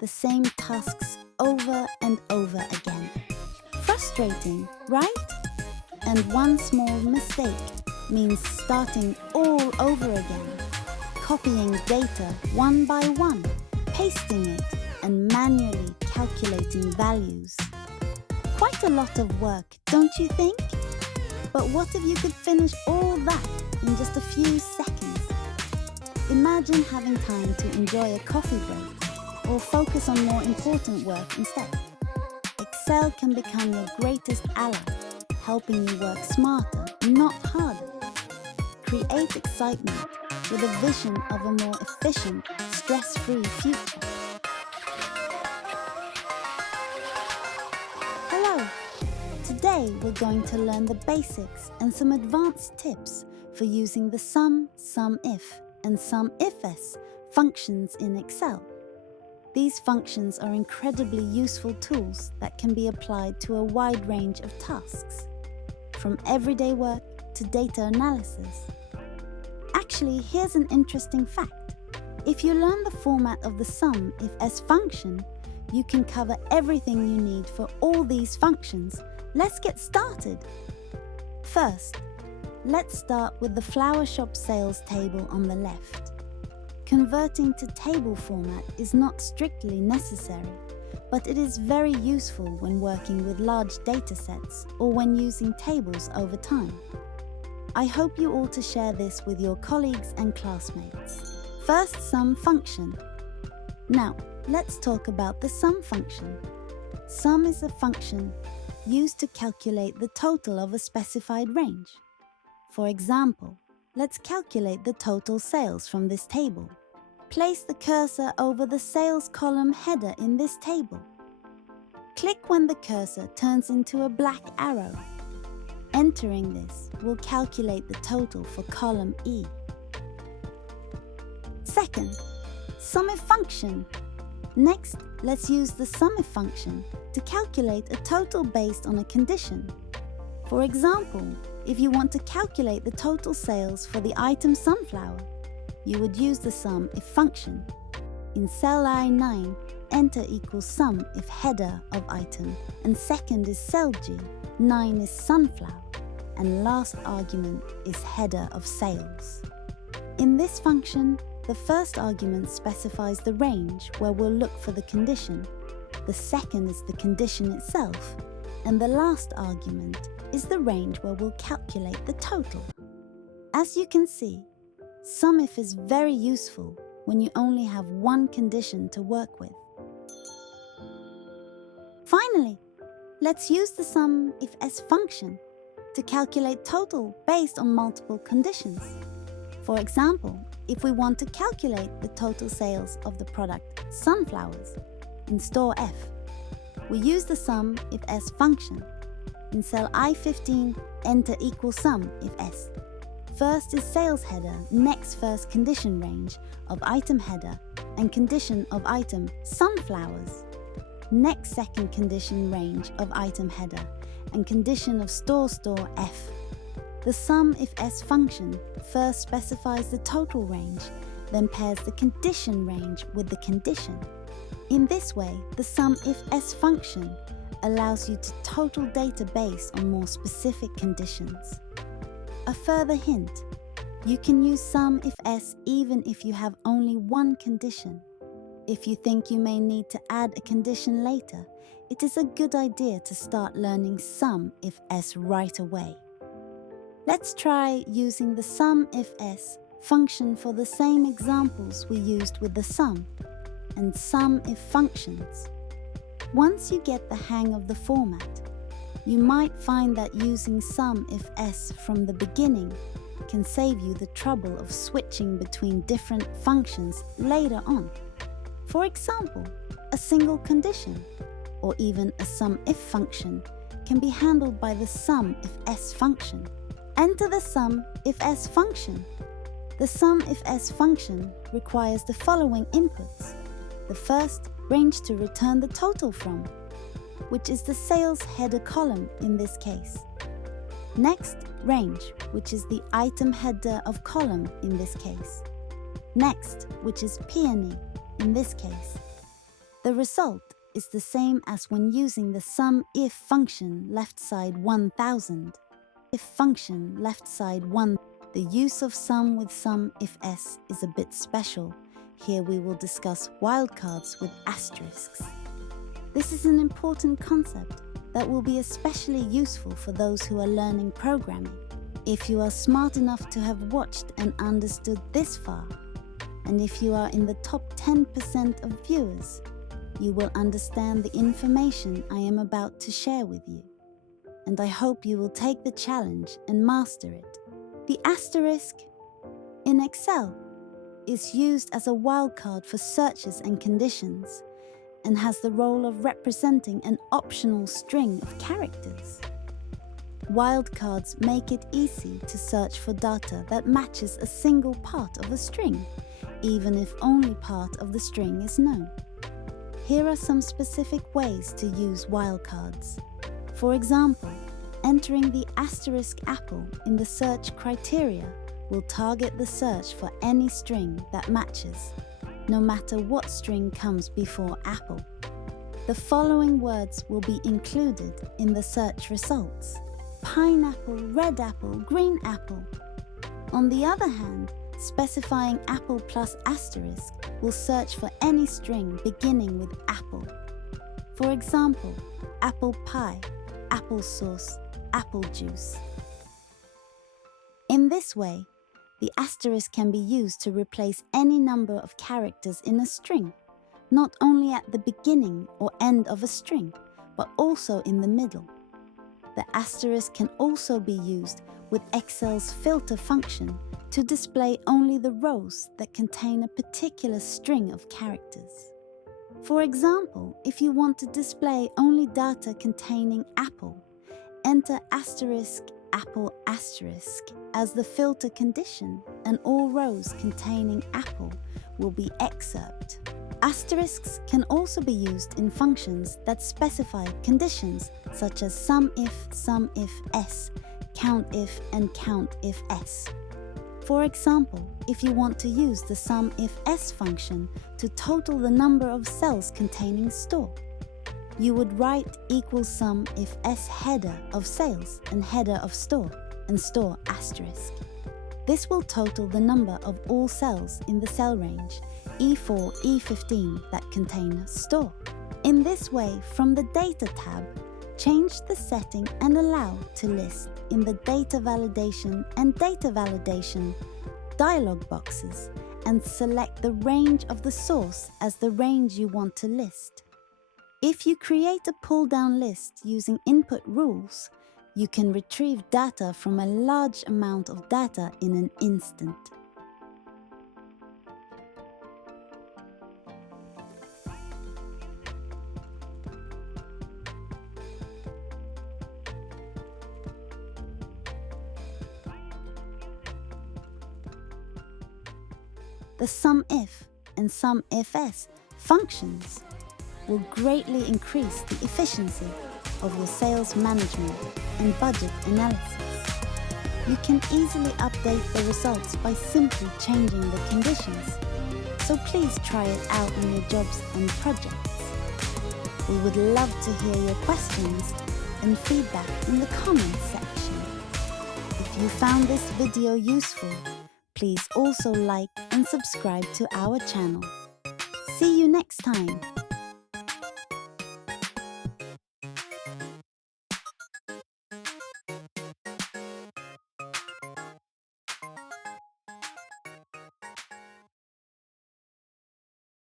the same tasks over and over again. Frustrating, right? And one small mistake means starting all over again, copying data one by one, pasting it, and manually calculating values. Quite a lot of work, don't you think? But what if you could finish all that in just a few seconds? Imagine having time to enjoy a coffee break or focus on more important work instead. Excel can become your greatest ally, helping you work smarter, not harder. Create excitement with a vision of a more efficient, stress-free future. Hello! Today we're going to learn the basics and some advanced tips for using the SUM, SUMIF, and SUMIFS functions in Excel. These functions are incredibly useful tools that can be applied to a wide range of tasks, from everyday work to data analysis. Actually, here's an interesting fact. If you learn the format of the SUMIFS function, you can cover everything you need for all these functions. Let's get started. First, let's start with the flower shop sales table on the left. Converting to table format is not strictly necessary, but it is very useful when working with large data sets or when using tables over time. I hope you all to share this with your colleagues and classmates. First, SUM function. Now, let's talk about the SUM function. SUM is a function used to calculate the total of a specified range. For example, let's calculate the total sales from this table. Place the cursor over the sales column header in this table. Click when the cursor turns into a black arrow. Entering this will calculate the total for column E. Second, SUMIF function. Next, let's use the SUMIF function to calculate a total based on a condition. For example, if you want to calculate the total sales for the item sunflower, you would use the SUMIF function. In cell I9, enter equals SUM if header of item, and second is cell G, 9 is sunflower, and last argument is header of sales. In this function, the first argument specifies the range where we'll look for the condition, the second is the condition itself, and the last argument is the range where we'll calculate the total. As you can see, SUMIF is very useful when you only have one condition to work with. Finally, let's use the SUMIFS function to calculate total based on multiple conditions. For example, if we want to calculate the total sales of the product sunflowers in store F, we use the SUMIFS function. In cell I15, enter equals SUMIFS. First is sales header, next first condition range of item header and condition of item sunflowers. Next second condition range of item header and condition of store F. The SUMIFS function first specifies the total range, then pairs the condition range with the condition. In this way, the SUMIFS function allows you to total data based on more specific conditions. A further hint, you can use SUMIFS even if you have only one condition. If you think you may need to add a condition later, it is a good idea to start learning SUMIFS right away. Let's try using the SUMIFS function for the same examples we used with the SUM and SUMIF functions. Once you get the hang of the format, you might find that using SUMIFS from the beginning can save you the trouble of switching between different functions later on. For example, a single condition or even a SUMIF function can be handled by the SUMIFS function. Enter the SUMIFS function. The SUMIFS function requires the following inputs. The first, range to return the total from, which is the sales header column in this case. Next, range, which is the item header of column in this case. Next, which is peony in this case. The result is the same as when using the SUMIF function left side 1000. If function left side 1, the use of SUM with SUMIFS is a bit special. Here we will discuss wildcards with asterisks. This is an important concept that will be especially useful for those who are learning programming. If you are smart enough to have watched and understood this far, and if you are in the top 10% of viewers, you will understand the information I am about to share with you. And I hope you will take the challenge and master it. The asterisk in Excel is used as a wildcard for searches and conditions, and has the role of representing an optional string of characters. Wildcards make it easy to search for data that matches a single part of a string, even if only part of the string is known. Here are some specific ways to use wildcards. For example, entering the asterisk apple in the search criteria will target the search for any string that matches, no matter what string comes before apple. The following words will be included in the search results: pineapple, red apple, green apple. On the other hand, specifying apple plus asterisk will search for any string beginning with apple. For example, apple pie, applesauce, apple juice. In this way, the asterisk can be used to replace any number of characters in a string, not only at the beginning or end of a string, but also in the middle. The asterisk can also be used with Excel's filter function to display only the rows that contain a particular string of characters. For example, if you want to display only data containing apple, enter asterisk apple asterisk as the filter condition, and all rows containing apple will be excerpt. Asterisks can also be used in functions that specify conditions such as SUMIF SUMIFS, COUNTIF, and COUNTIFS. For example, if you want to use the SUMIFS function to total the number of cells containing store, you would write equals SUMIFS header of sales and header of store, and store asterisk. This will total the number of all cells in the cell range E4, E15 that contain store. In this way, from the Data tab, change the setting and allow to list in the Data Validation and Data Validation dialog boxes, and select the range of the source as the range you want to list. If you create a pull-down list using input rules, you can retrieve data from a large amount of data in an instant. The SUMIF and SUMIFS functions will greatly increase the efficiency of your sales management and budget analysis. You can easily update the results by simply changing the conditions, so please try it out on your jobs and projects. We would love to hear your questions and feedback in the comments section. If you found this video useful, please also like and subscribe to our channel. See you next time!